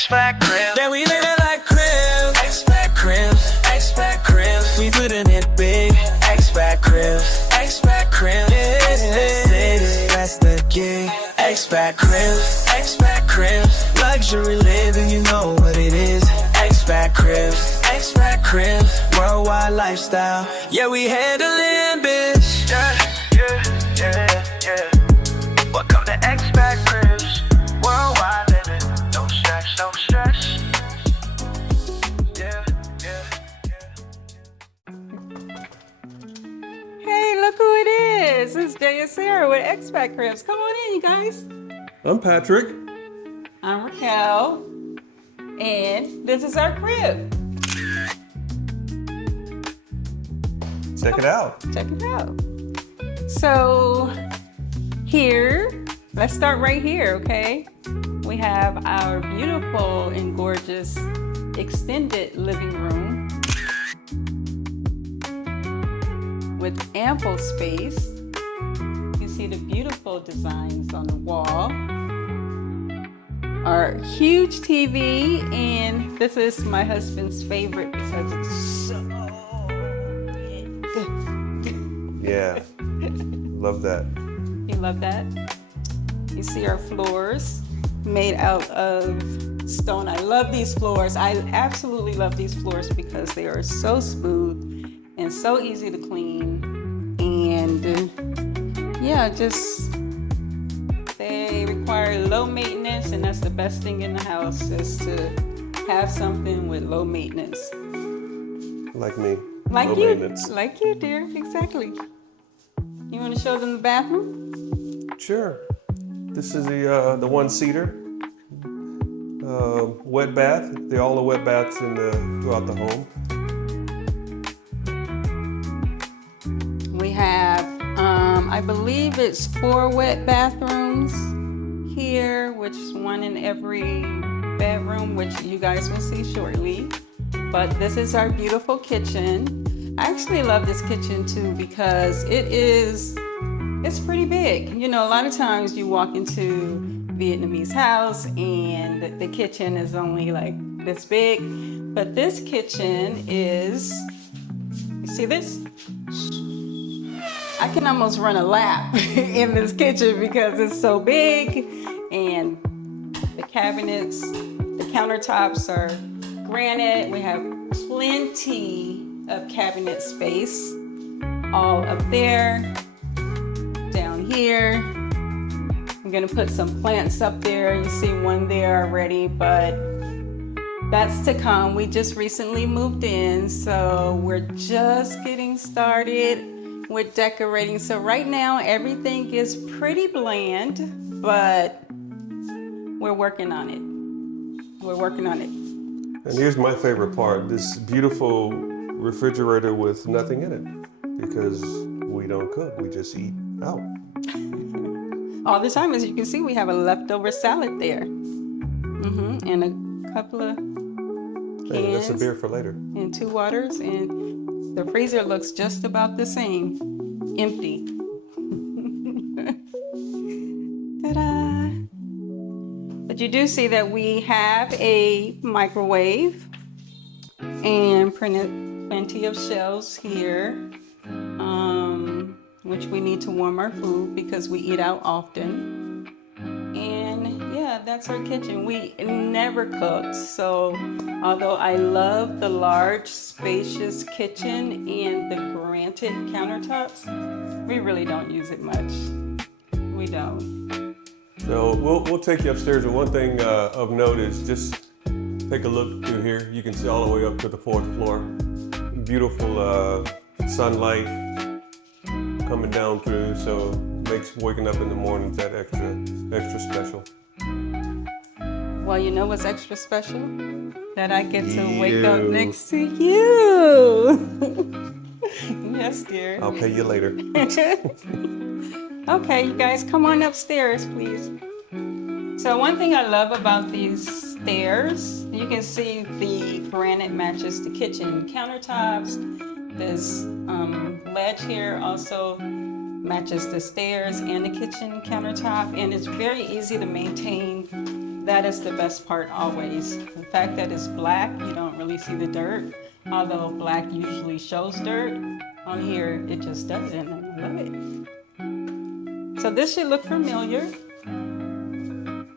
Expat Cribs. Yeah, we live it like cribs. Expat Cribs. Expat Cribs. We putting it big. Expat Cribs. Expat Cribs. Yeah, that's the gig. Expat Cribs. Expat Cribs. Luxury living, you know what it is. Expat Cribs. Expat Cribs. Worldwide lifestyle. Yeah, we handling bitch. Yeah. Welcome to Expat Cribs. Worldwide living. No stress, no stress. Yeah. Hey, look who it is. It's Jay and Sarah with Expat Cribs. Come on in, you guys. I'm Patrick. I'm Raquel. And this is our crib. Check it out. Check it out. So here, let's start right here, okay? We have our beautiful and gorgeous extended living room with ample space. You see the beautiful designs on the wall. Our huge TV, and this is my husband's favorite because it's so big. Yeah. Love that. You love that? You see our floors made out of stone. I love these floors. I absolutely love these floors because they are so smooth and so easy to clean. And yeah, just they require low maintenance, and that's the best thing in the house is to have something with low maintenance. Like me. Like Low you, maintenance. like you, dear. Exactly. You want to show them the bathroom? Sure. This is the one-seater. Wet bath. They're all the wet baths throughout the home. We have, I believe it's 4 wet bathrooms here, which is 1 in every bedroom, which you guys will see shortly. But this is our beautiful kitchen. I actually love this kitchen too because it's pretty big. You know, a lot of times you walk into Vietnamese house and the kitchen is only like this big, but this kitchen is, you see this? I can almost run a lap in this kitchen because it's so big, and the cabinets, the countertops are granite. We have plenty of cabinet space all up there, down here. I'm gonna put some plants up there. You see one there already, but that's to come. We just recently moved in, so we're just getting started with decorating. So right now everything is pretty bland, but we're working on it. We're working on it. And here's my favorite part. This beautiful refrigerator with nothing in it. Because we don't cook, we just eat out. All the time, as you can see, we have a leftover salad there. And a couple of cans. Hey, that's a beer for later. And 2 waters, and the freezer looks just about the same, empty. Ta-da! But you do see that we have a microwave and plenty of shelves here, which we need to warm our food because we eat out often. And yeah, that's our kitchen. We never cooked, so although I love the large, spacious kitchen and the granite countertops, we really don't use it much. We don't. So we'll take you upstairs, and one thing of note is just take a look through here. You can see all the way up to the 4th floor. Beautiful sunlight coming down through, so makes waking up in the mornings that extra special. Well, you know what's extra special? That I get to wake up next to you. Yes, dear. I'll pay you later. Okay, you guys, come on upstairs, please. So one thing I love about these stairs, you can see the granite matches the kitchen countertops. This ledge here also matches the stairs and the kitchen countertop, and it's very easy to maintain that is the best part always. The fact that it's black, you don't really see the dirt. Although black usually shows dirt, on here it just doesn't. I love it. So this should look familiar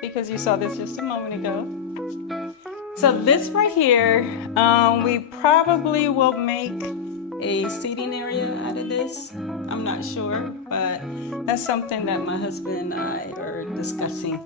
because you saw this just a moment ago. So this right here, we probably will make a seating area out of this. I'm not sure, but that's something that my husband and I are discussing.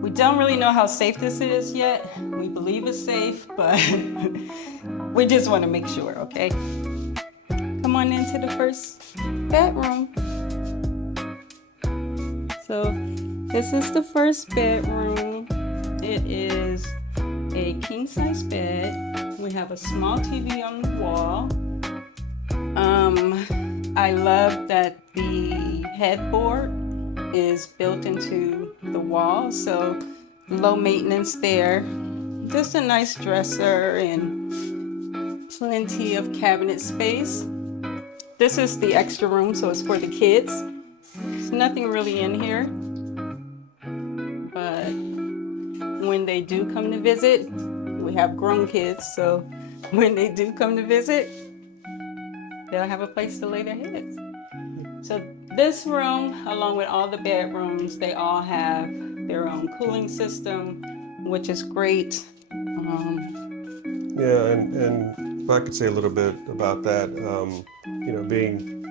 We don't really know how safe this is yet. We believe it's safe, but we just want to make sure, okay? Come on into the first bedroom. So this is the first bedroom. It is a king size bed. We have a small TV on the wall. I love that the headboard is built into the wall, so low maintenance there. Just a nice dresser and plenty of cabinet space. This is the extra room, so it's for the kids. There's nothing really in here, but when they do come to visit, we have grown kids, so when they do come to visit, they'll have a place to lay their heads. So this room, along with all the bedrooms, they all have their own cooling system, which is great. Yeah, and if I could say a little bit about that, you know, being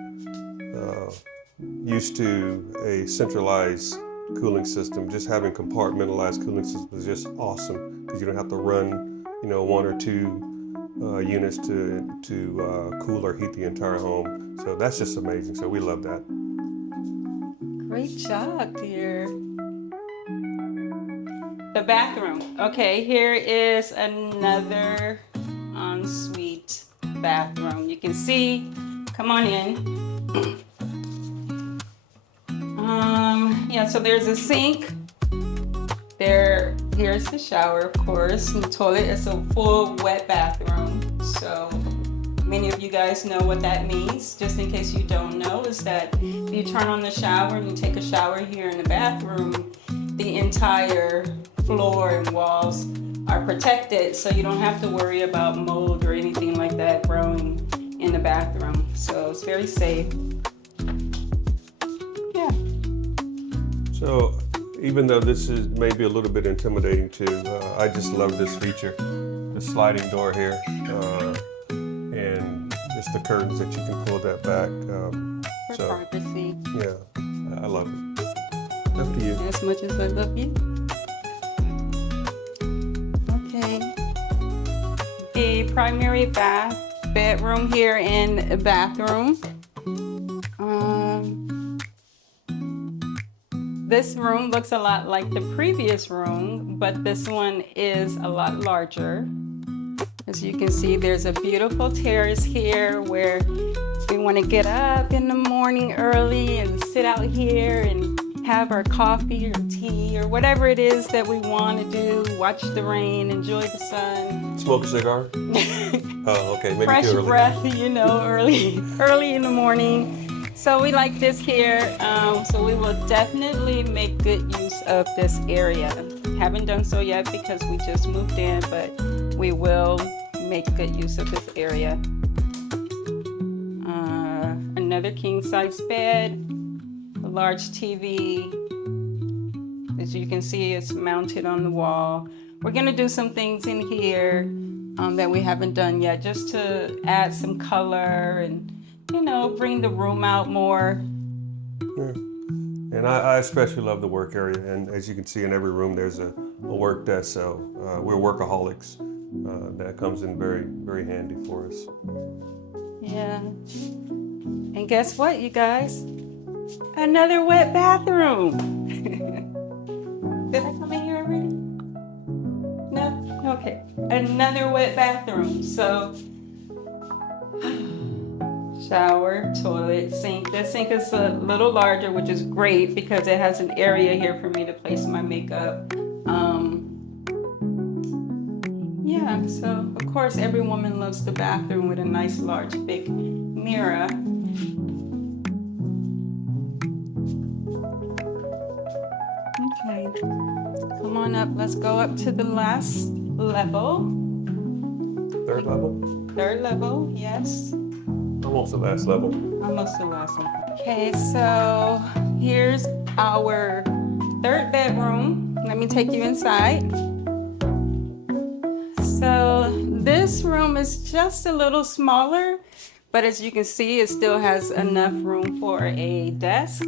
used to a centralized cooling system, just having compartmentalized cooling system is just awesome because you don't have to run, you know, one or two units to cool or heat the entire home. So that's just amazing. So we love that. Great job, dear. The bathroom. Okay, here is another ensuite bathroom. You can see, come on in. Yeah, so there's a sink. Here's the shower, of course, and the toilet. It's a full wet bathroom. So many of you guys know what that means. Just in case you don't know, is that if you turn on the shower and you take a shower here in the bathroom, the entire floor and walls are protected, so you don't have to worry about mold or anything like that growing in the bathroom. So it's very safe. Yeah. So even though this is maybe a little bit intimidating too, I just love this feature, the sliding door here, and just the curtains that you can pull that back. For privacy. Yeah, I love it. Up to you. As much as I love you. Okay. The primary bedroom here in a bathroom. This room looks a lot like the previous room, but this one is a lot larger. As you can see, there's a beautiful terrace here where we want to get up in the morning early and sit out here and have our coffee or tea or whatever it is that we want to do, watch the rain, enjoy the sun. Smoke a cigar? Oh, okay, maybe Fresh too early. breath, you know, early in the morning. So we like this here, so we will definitely make good use of this area. Haven't done so yet because we just moved in, but we will make good use of this area. Another king size bed, a large TV. As you can see, it's mounted on the wall. We're gonna do some things in here that we haven't done yet, just to add some color and, you know, bring the room out more. Yeah. And I especially love the work area. And as you can see, in every room, there's a work desk. So we're workaholics. That comes in very, very handy for us. Yeah. And guess what, you guys? Another wet bathroom. Did I come in here already? No? Okay. Another wet bathroom. So, shower, toilet, sink. The sink is a little larger, which is great because it has an area here for me to place my makeup. Yeah, so of course every woman loves the bathroom with a nice large big mirror. Okay, come on up. Let's go up to the last level. Third level? Third level, yes. Almost the last level. Almost the last one. Okay, so here's our third bedroom. Let me take you inside. So this room is just a little smaller, but as you can see, it still has enough room for a desk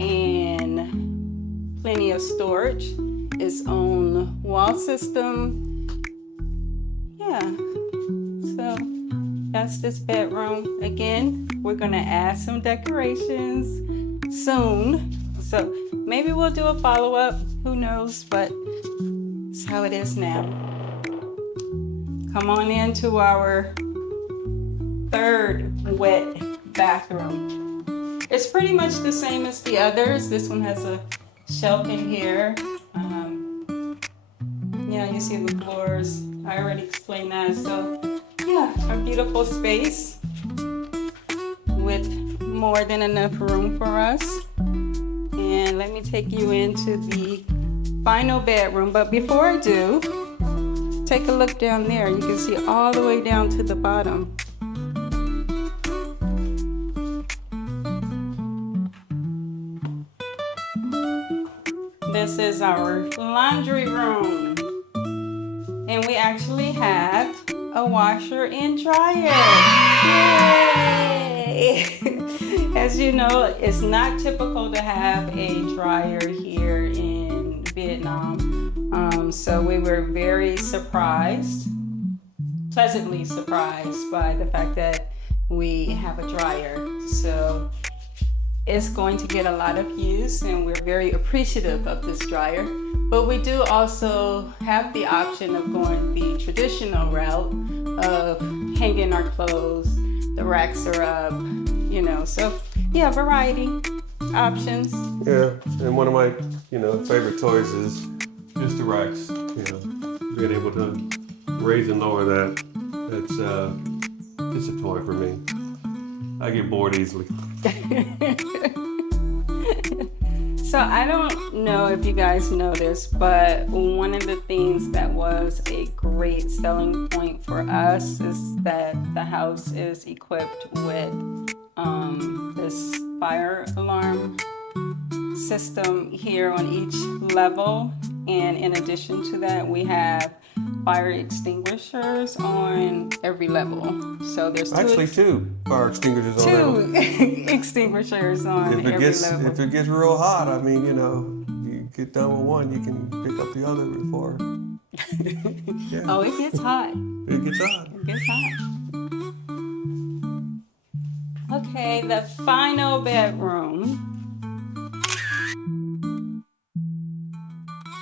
and plenty of storage. Its own wall system. Yeah, so that's this bedroom. Again, we're gonna add some decorations soon. So maybe we'll do a follow-up, who knows, but it's how it is now. Come on into our third wet bathroom. It's pretty much the same as the others. This one has a shelf in here. Yeah, you see the floors. I already explained that. So yeah, a beautiful space with more than enough room for us. And let me take you into the final bedroom. But before I do, take a look down there. You can see all the way down to the bottom. This is our laundry room. And we actually have a washer and dryer. Yay! As you know, it's not typical to have a dryer here in Vietnam. So we were very surprised, pleasantly surprised by the fact that we have a dryer. So it's going to get a lot of use and we're very appreciative of this dryer. But we do also have the option of going the traditional route of hanging our clothes. The racks are up, you know, so yeah, variety, options. Yeah, and one of my, favorite toys is just the racks. Being able to raise and lower that, it's a toy for me. I get bored easily. So I don't know if you guys know this, but one of the things that was a great selling point for us is that the house is equipped with this fire alarm system here on each level. And in addition to that, we have fire extinguishers on every level. So there's two fire extinguishers on every level. Extinguishers on every level. If it gets real hot, you get done with one, you can pick up the other before. Yeah. Oh, it gets hot. It gets hot. It gets hot. Okay, the final bedroom.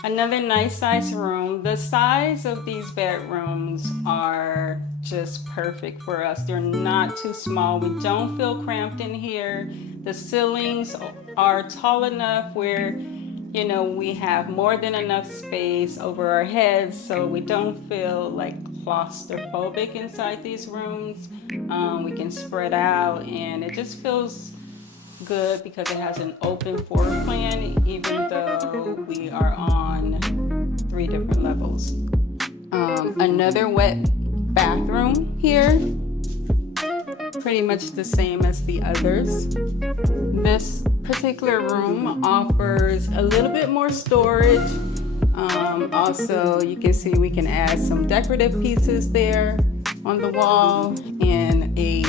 Another nice size room. The size of these bedrooms are just perfect for us. They're not too small. We don't feel cramped in here. The ceilings are tall enough where, we have more than enough space over our heads, so we don't feel like claustrophobic inside these rooms. We can spread out and it just feels good because it has an open floor plan, even though we are on 3 different levels. Another wet bathroom here, pretty much the same as the others. This particular room offers a little bit more storage. Also, you can see we can add some decorative pieces there on the wall and a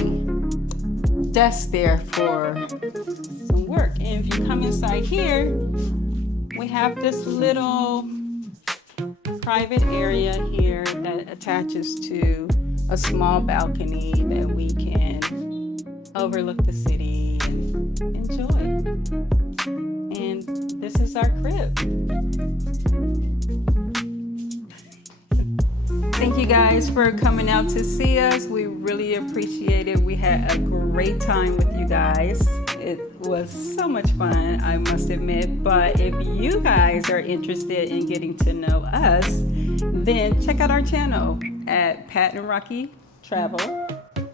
desk there for some work. And if you come inside here, we have this little private area here that attaches to a small balcony that we can overlook the city and enjoy. And this is our crib. Thank you guys for coming out to see us. We really appreciate it. We had a great time with you guys. It was so much fun, I must admit. But if you guys are interested in getting to know us, then check out our channel at Pat and Rocky Travel.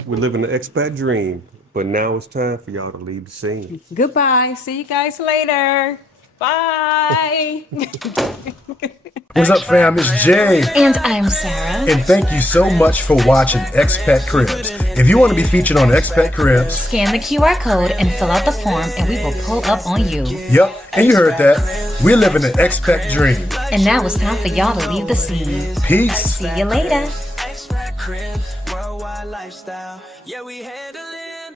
We're living the expat dream, but now it's time for y'all to leave the scene. Goodbye. See you guys later. Bye. What's up, fam? It's Jay. And I'm Sarah. And thank you so much for watching Expat Cribs. If you want to be featured on Expat Cribs, Scan the QR code and fill out the form, and we will pull up on you. yep, and you heard that. We're living an expat dream. And now it's time for y'all to leave the scene. Peace. See you later. Expat Cribs, worldwide lifestyle. Yeah, we handle it.